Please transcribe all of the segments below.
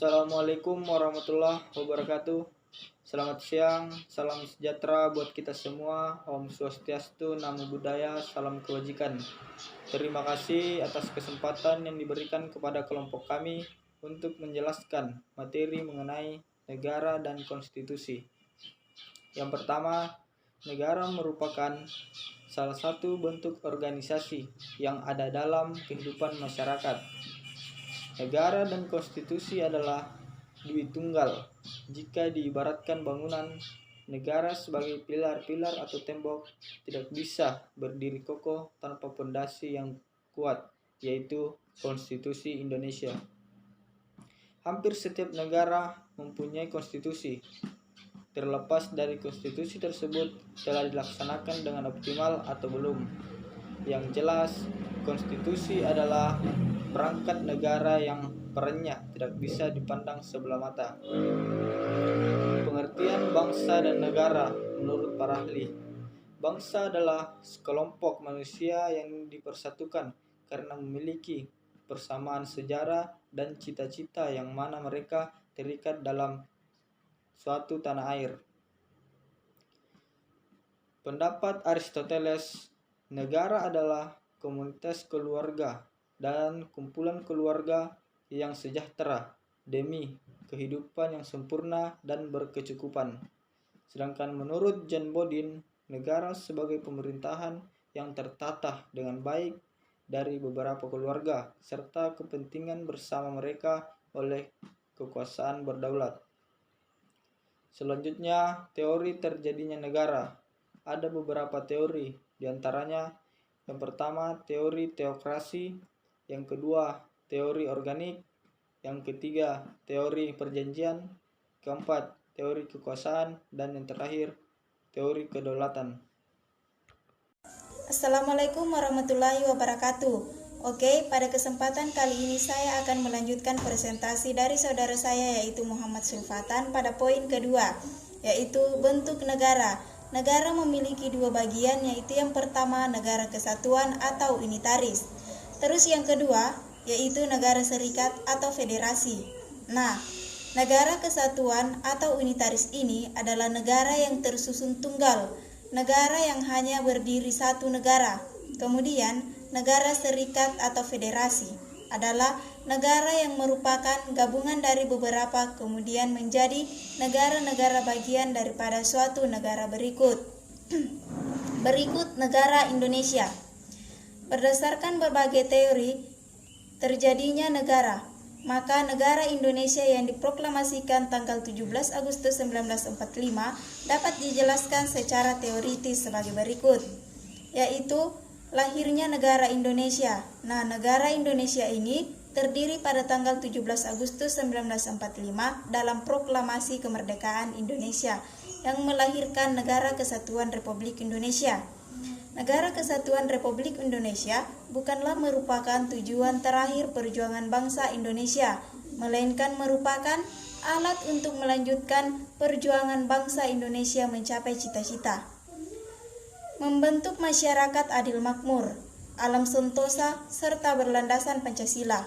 Assalamualaikum warahmatullahi wabarakatuh. Selamat siang, salam sejahtera buat kita semua. Om Swastiastu, Namo Buddhaya, salam kebajikan. Terima kasih atas kesempatan yang diberikan kepada kelompok kami untuk menjelaskan materi mengenai negara dan konstitusi. Yang pertama, negara merupakan salah satu bentuk organisasi yang ada dalam kehidupan masyarakat. Negara dan konstitusi adalah dui tunggal. Jika diibaratkan bangunan, negara sebagai pilar-pilar atau tembok tidak bisa berdiri kokoh tanpa pondasi yang kuat, yaitu Konstitusi Indonesia. Hampir setiap negara mempunyai konstitusi. Terlepas dari konstitusi tersebut telah dilaksanakan dengan optimal atau belum. Yang jelas, konstitusi adalah perangkat negara yang perannya tidak bisa dipandang sebelah mata. Pengertian bangsa dan negara menurut para ahli. Bangsa adalah sekelompok manusia yang dipersatukan karena memiliki persamaan sejarah dan cita-cita yang mana mereka terikat dalam suatu tanah air. Pendapat Aristoteles, negara adalah komunitas keluarga dan kumpulan keluarga yang sejahtera demi kehidupan yang sempurna dan berkecukupan. Sedangkan menurut John Bodin, negara sebagai pemerintahan yang tertata dengan baik dari beberapa keluarga serta kepentingan bersama mereka oleh kekuasaan berdaulat. Selanjutnya, teori terjadinya negara. Ada beberapa teori, diantaranya yang pertama teori teokrasi, yang kedua teori organik, yang ketiga teori perjanjian, keempat teori kekuasaan, dan yang terakhir teori kedaulatan. Assalamualaikum warahmatullahi wabarakatuh. Oke, pada kesempatan kali ini saya akan melanjutkan presentasi dari saudara saya yaitu Muhammad Sulfatan pada poin kedua, yaitu bentuk negara. Negara memiliki dua bagian, yaitu yang pertama negara kesatuan atau unitaris. Terus yang kedua, yaitu negara serikat atau federasi. Nah, negara kesatuan atau unitaris ini adalah negara yang tersusun tunggal, negara yang hanya berdiri satu negara. Kemudian, negara serikat atau federasi adalah negara yang merupakan gabungan dari beberapa kemudian menjadi negara-negara bagian daripada suatu negara berikut. Berikut negara Indonesia. Berdasarkan berbagai teori terjadinya negara, maka negara Indonesia yang diproklamasikan tanggal 17 Agustus 1945 dapat dijelaskan secara teoritis sebagai berikut, yaitu lahirnya negara Indonesia. Nah, negara Indonesia ini terdiri pada tanggal 17 Agustus 1945 dalam proklamasi kemerdekaan Indonesia yang melahirkan Negara Kesatuan Republik Indonesia. Negara Kesatuan Republik Indonesia bukanlah merupakan tujuan terakhir perjuangan bangsa Indonesia, melainkan merupakan alat untuk melanjutkan perjuangan bangsa Indonesia mencapai cita-cita. Membentuk masyarakat adil makmur, alam sentosa, serta berlandasan Pancasila.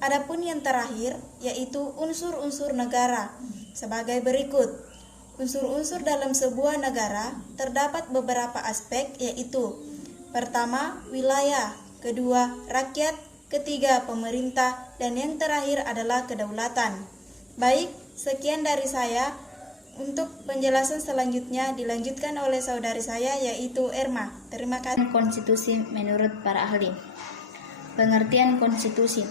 Adapun yang terakhir, yaitu unsur-unsur negara, sebagai berikut. Unsur-unsur dalam sebuah negara terdapat beberapa aspek, yaitu pertama, wilayah, kedua, rakyat, ketiga, pemerintah, dan yang terakhir adalah kedaulatan. Baik, sekian dari saya. Untuk penjelasan selanjutnya dilanjutkan oleh saudari saya yaitu Erma. Terima kasih. Konstitusi menurut para ahli. Pengertian konstitusi.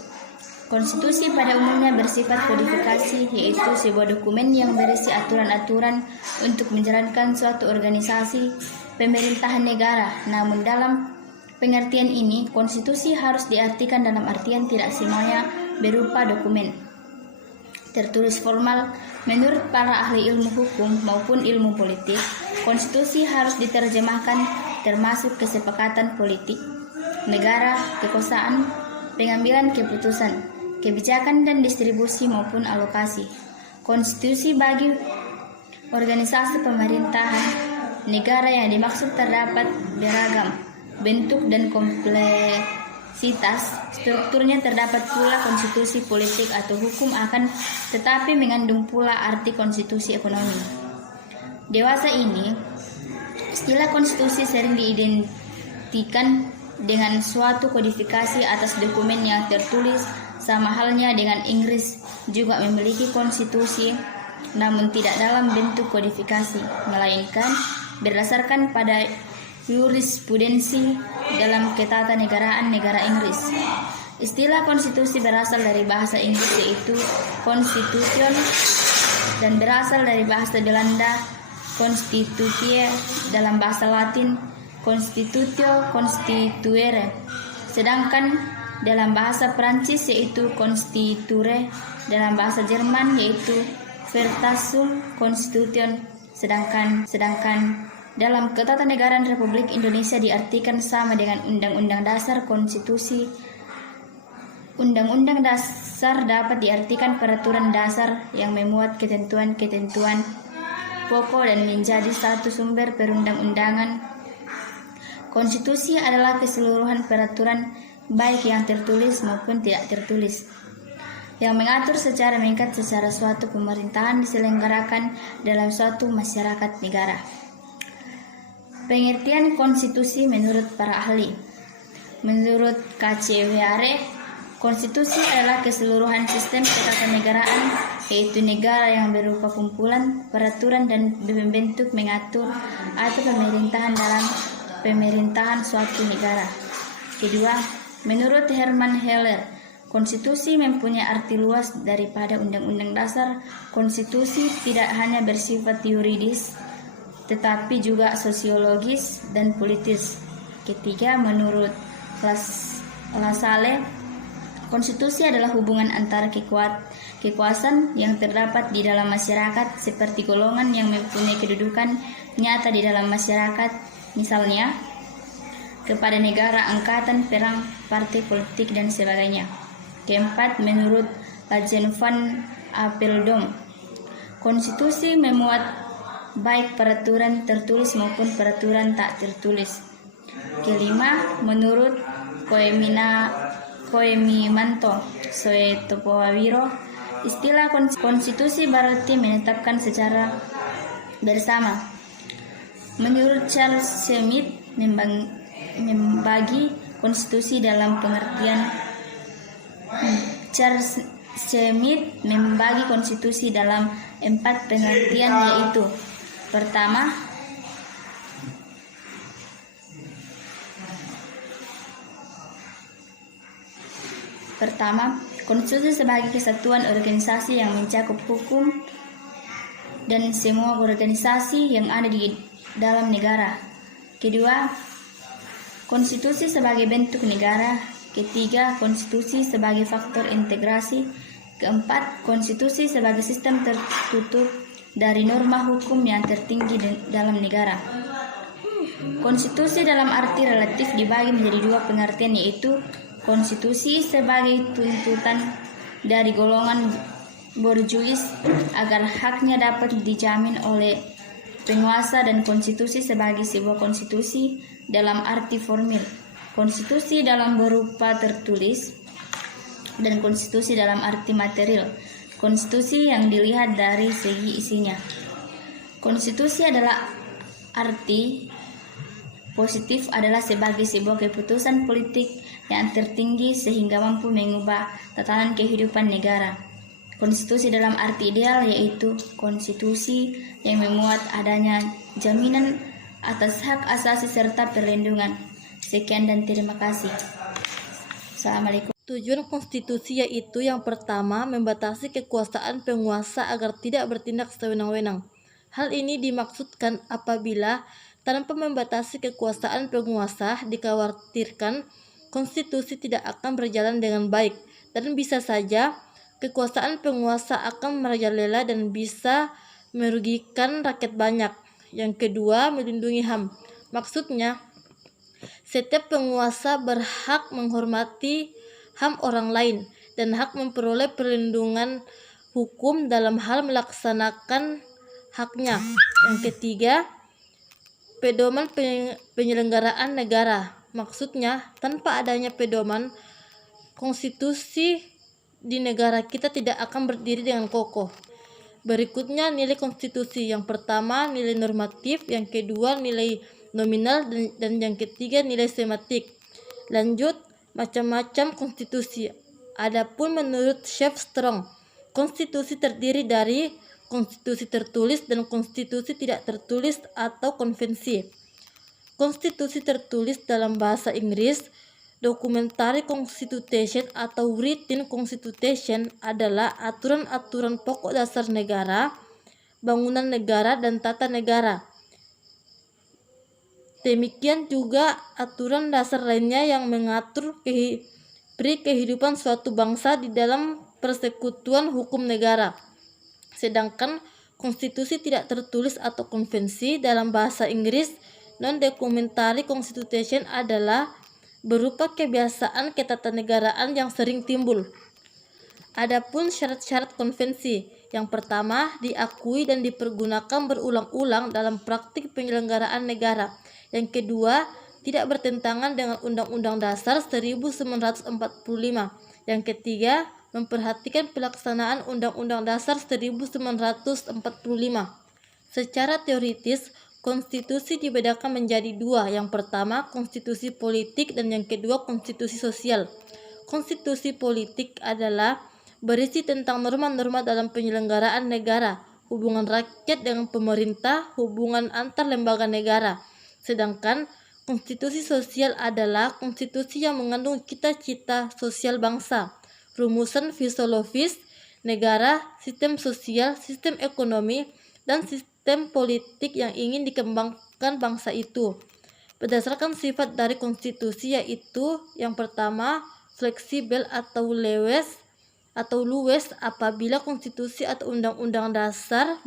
Konstitusi pada umumnya bersifat kodifikasi, yaitu sebuah dokumen yang berisi aturan-aturan untuk menjalankan suatu organisasi pemerintahan negara. Namun dalam pengertian ini, konstitusi harus diartikan dalam artian tidak semuanya berupa dokumen tertulis formal. Menurut para ahli ilmu hukum maupun ilmu politik, konstitusi harus diterjemahkan termasuk kesepakatan politik, negara, kekuasaan, pengambilan keputusan, kebijakan dan distribusi maupun alokasi. Konstitusi bagi organisasi pemerintahan negara yang dimaksud terdapat beragam bentuk dan strukturnya terdapat pula konstitusi politik atau hukum akan tetapi mengandung pula arti konstitusi ekonomi. Dewasa ini, istilah konstitusi sering diidentikan dengan suatu kodifikasi atas dokumen yang tertulis, sama halnya dengan Inggris juga memiliki konstitusi, namun tidak dalam bentuk kodifikasi, melainkan berdasarkan pada jurisprudensi dalam ketatanegaraan negara Inggris. Istilah konstitusi berasal dari bahasa Inggris yaitu constitution dan berasal dari bahasa Belanda constitutie, dalam bahasa Latin constitutio constituere, sedangkan dalam bahasa Prancis yaitu constituere, dalam bahasa Jerman yaitu Verfassung Constitution, sedangkan dalam Ketatanegaraan Republik Indonesia diartikan sama dengan Undang-Undang Dasar Konstitusi. Undang-Undang Dasar dapat diartikan peraturan dasar yang memuat ketentuan-ketentuan pokok dan menjadi satu sumber perundang-undangan. Konstitusi adalah keseluruhan peraturan baik yang tertulis maupun tidak tertulis yang mengatur secara mengikat secara suatu pemerintahan diselenggarakan dalam suatu masyarakat negara. Pengertian konstitusi menurut para ahli. Menurut KCWR, konstitusi adalah keseluruhan sistem ketatanegaraan, yaitu negara yang berupa kumpulan peraturan dan berbentuk mengatur atau pemerintahan dalam pemerintahan suatu negara. Kedua, menurut Herman Heller, konstitusi mempunyai arti luas daripada undang-undang dasar. Konstitusi tidak hanya bersifat yuridis, tetapi juga sosiologis dan politis. Ketiga, menurut Lassalle, konstitusi adalah hubungan antara kekuasaan yang terdapat di dalam masyarakat seperti golongan yang mempunyai kedudukan nyata di dalam masyarakat, misalnya kepada negara, angkatan perang, partai politik, dan sebagainya. Keempat, menurut Legend van Apeldoorn, konstitusi memuat baik peraturan tertulis maupun peraturan tak tertulis. Kelima, menurut Koemimanto Soetopowiro, istilah konstitusi berarti menetapkan secara bersama. Menurut Charles Schmitt, membagi konstitusi dalam pengertian Charles Schmitt membagi konstitusi dalam 4 pengertian, yaitu Pertama, konstitusi sebagai kesatuan organisasi yang mencakup hukum dan semua organisasi yang ada di dalam negara. Kedua, konstitusi sebagai bentuk negara. Ketiga, konstitusi sebagai faktor integrasi. Keempat, konstitusi sebagai sistem tertutup dari norma hukum yang tertinggi dalam negara. Konstitusi dalam arti relatif dibagi menjadi 2 pengertian, yaitu konstitusi sebagai tuntutan dari golongan borjuis agar haknya dapat dijamin oleh penguasa, dan konstitusi sebagai sebuah konstitusi dalam arti formil, konstitusi dalam berupa tertulis, dan konstitusi dalam arti material, konstitusi yang dilihat dari segi isinya. Konstitusi adalah arti positif adalah sebagai sebuah keputusan politik yang tertinggi sehingga mampu mengubah tatanan kehidupan negara. Konstitusi dalam arti ideal yaitu konstitusi yang memuat adanya jaminan atas hak asasi serta perlindungan. Sekian dan terima kasih. Assalamualaikum. Tujuan konstitusi yaitu yang pertama, membatasi kekuasaan penguasa agar tidak bertindak sewenang-wenang. Hal ini dimaksudkan apabila tanpa membatasi kekuasaan penguasa dikhawatirkan konstitusi tidak akan berjalan dengan baik, dan bisa saja kekuasaan penguasa akan merajalela dan bisa merugikan rakyat banyak. Yang kedua, melindungi HAM. Maksudnya, setiap penguasa berhak menghormati HAM orang lain dan hak memperoleh perlindungan hukum dalam hal melaksanakan haknya. Yang ketiga, pedoman penyelenggaraan negara. Maksudnya, tanpa adanya pedoman, konstitusi di negara kita tidak akan berdiri dengan kokoh. Berikutnya nilai konstitusi. Yang pertama nilai normatif, yang kedua nilai nominal, dan yang ketiga nilai sematik. Lanjut, macam-macam konstitusi. Adapun menurut Chef Strong, konstitusi terdiri dari konstitusi tertulis dan konstitusi tidak tertulis atau konvensi. Konstitusi tertulis dalam bahasa Inggris, Documentary Constitution atau Written Constitution adalah aturan-aturan pokok dasar negara, bangunan negara, dan tata negara. Demikian juga aturan dasar lainnya yang mengatur kehidupan suatu bangsa di dalam persekutuan hukum negara. Sedangkan konstitusi tidak tertulis atau konvensi dalam bahasa Inggris, non-documentary constitution adalah berupa kebiasaan ketatanegaraan yang sering timbul. Adapun syarat-syarat konvensi, yang pertama diakui dan dipergunakan berulang-ulang dalam praktik penyelenggaraan negara. Yang kedua, tidak bertentangan dengan Undang-Undang Dasar 1945. Yang ketiga, memperhatikan pelaksanaan Undang-Undang Dasar 1945. Secara teoritis, konstitusi dibedakan menjadi dua. Yang pertama, konstitusi politik, dan yang kedua, konstitusi sosial. Konstitusi politik adalah berisi tentang norma-norma dalam penyelenggaraan negara, hubungan rakyat dengan pemerintah, hubungan antar lembaga negara. Sedangkan konstitusi sosial adalah konstitusi yang mengandung cita-cita sosial bangsa, rumusan fisiologis negara, sistem sosial, sistem ekonomi, dan sistem politik yang ingin dikembangkan bangsa itu. Berdasarkan sifat dari konstitusi yaitu yang pertama, fleksibel atau luwes apabila konstitusi atau undang-undang dasar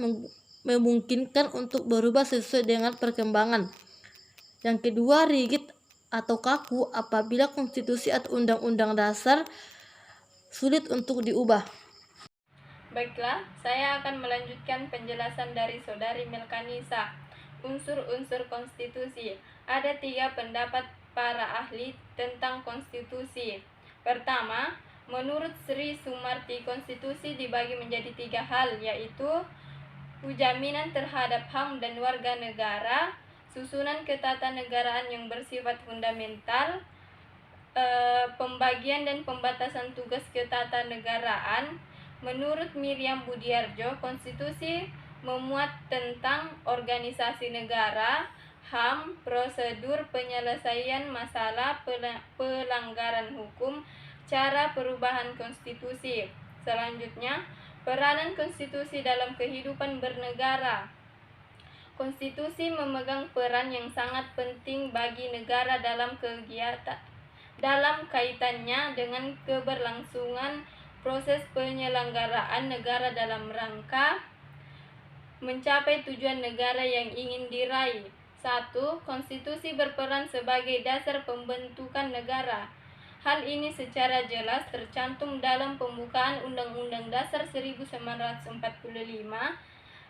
memungkinkan untuk berubah sesuai dengan perkembangan. Yang kedua, rigid atau kaku apabila konstitusi atau undang-undang dasar sulit untuk diubah. Baiklah, saya akan melanjutkan penjelasan dari Saudari Melkanisa. Unsur-unsur konstitusi. Ada 3 pendapat para ahli tentang konstitusi. Pertama, menurut Sri Sumarti, konstitusi dibagi menjadi 3 hal, yaitu jaminan terhadap HAM dan warga negara, susunan ketatanegaraan yang bersifat fundamental, pembagian dan pembatasan tugas ketatanegaraan. Menurut Miriam Budiarjo, konstitusi memuat tentang organisasi negara, HAM, prosedur penyelesaian masalah pelanggaran hukum, cara perubahan konstitusi. Selanjutnya, peranan konstitusi dalam kehidupan bernegara. Konstitusi memegang peran yang sangat penting bagi negara dalam kaitannya dengan keberlangsungan proses penyelenggaraan negara dalam rangka mencapai tujuan negara yang ingin diraih. 1. Konstitusi berperan sebagai dasar pembentukan negara. Hal ini secara jelas tercantum dalam pembukaan Undang-Undang Dasar 1945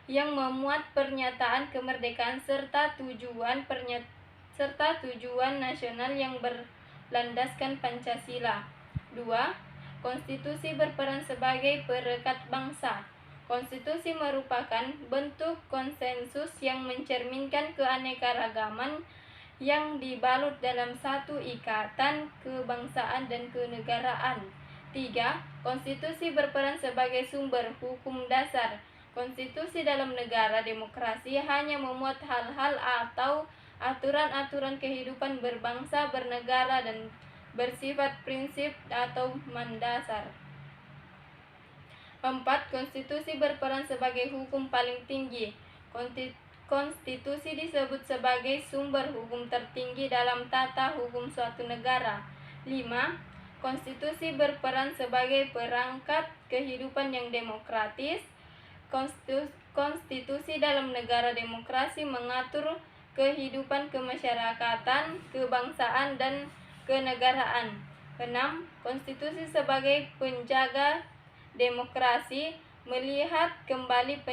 yang memuat pernyataan kemerdekaan serta tujuan nasional yang berlandaskan Pancasila. 2. Konstitusi berperan sebagai perekat bangsa. Konstitusi merupakan bentuk konsensus yang mencerminkan keanekaragaman yang dibalut dalam satu ikatan kebangsaan dan kenegaraan. 3. Konstitusi berperan sebagai sumber hukum dasar. Konstitusi dalam negara demokrasi hanya memuat hal-hal atau aturan-aturan kehidupan berbangsa, bernegara, dan bersifat prinsip atau mendasar. 4. Konstitusi berperan sebagai hukum paling tinggi. Konstitusi disebut sebagai sumber hukum tertinggi dalam tata hukum suatu negara. 5. Konstitusi berperan sebagai perangkat kehidupan yang demokratis. Konstitusi dalam negara demokrasi mengatur kehidupan kemasyarakatan, kebangsaan, dan kenegaraan. 6. Konstitusi sebagai penjaga demokrasi, melihat kembali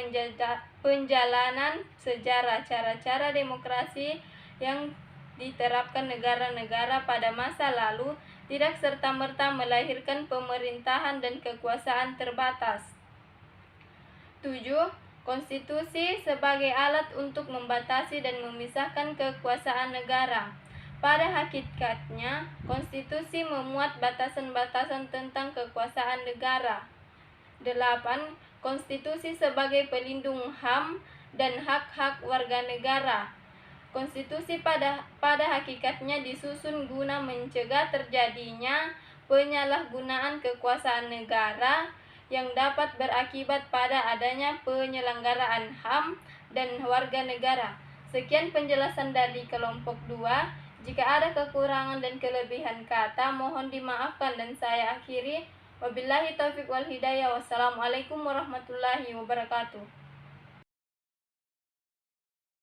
penjalanan sejarah cara-cara demokrasi yang diterapkan negara-negara pada masa lalu tidak serta-merta melahirkan pemerintahan dan kekuasaan terbatas. 7. Konstitusi sebagai alat untuk membatasi dan memisahkan kekuasaan negara. Pada hakikatnya, konstitusi memuat batasan-batasan tentang kekuasaan negara. 8. Konstitusi sebagai pelindung HAM dan hak-hak warga negara. Konstitusi pada hakikatnya disusun guna mencegah terjadinya penyalahgunaan kekuasaan negara yang dapat berakibat pada adanya penyelenggaraan HAM dan warga negara. Sekian penjelasan dari kelompok 2. Jika ada kekurangan dan kelebihan kata, mohon dimaafkan dan saya akhiri. Wabillahi taufiq wal hidayah. Wassalamualaikum warahmatullahi wabarakatuh.